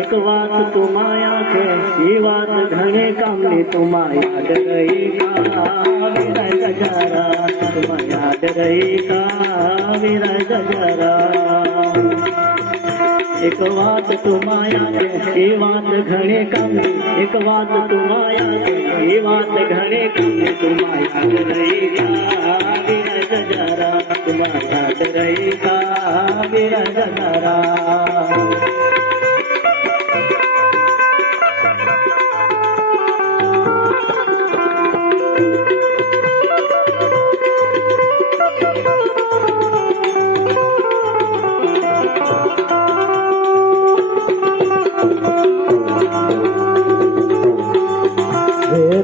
एक वात तू माया के ही वात घणे कामली तुमा याद रही का विरह गजरा तुमा याद रही का विरह गजरा एक वात तू माया के ही वात घणे कामली एक वात तू माया के ही वात घणे कामली तुमा याद रही का विरह गजरा तुमा याद रही का विरह गजरा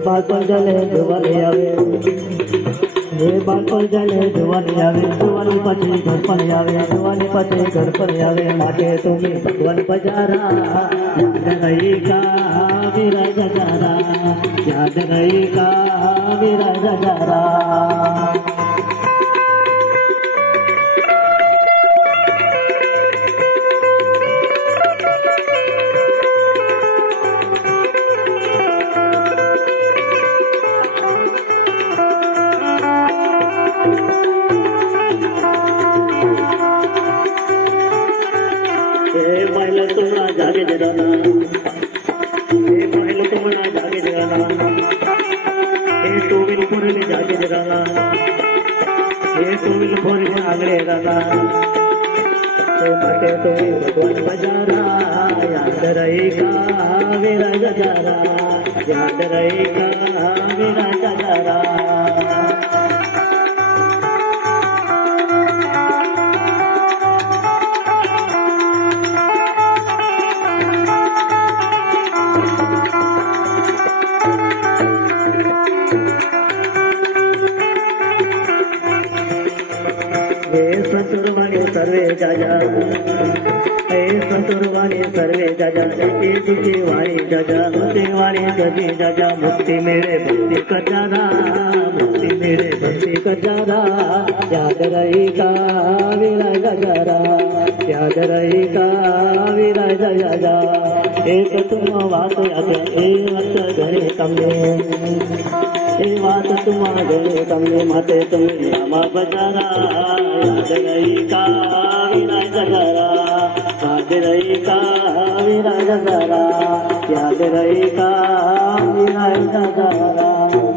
बालपण झाले जुवानी आवे हे बालपण झाले जुवानी आवे जुवानी पाछी घरपण आवे जुवानी पाछी घरपण आवे लागे तुम्ही भगवान पजारा याद रही का विरह गजरा याद रही का विरह गजरा महिला तुम्हाला जागे जगाना हे महिला तुम्हाला जागे जगाना हे टोविल पोरीने जागे जगाना हे टोविल पोरीने आगळे राना हे माटे तुम्ही भगवान बजारा याद रही का विरह गजरा याद रही का विरह गजरा हे ससुरवाणी सर्वे जाजा हे ससुरवाणी सर्वे जाजा तुझी वाणी जाजा देवाणी गजी जाजा मुक्ति मेरे भक्ति कजारा मुक्ति मेरे भक्ति कजारा याद रही का विरह गजरा याद रही का विरह गजरा एक तुम वात याद वक्त घरे कमले हे वात तुम्हा घरे कमले माते तुम्ही रामा बजारा याद रही का विरह गजरा याद रही का विरह गजरा याद रही का विरह गजरा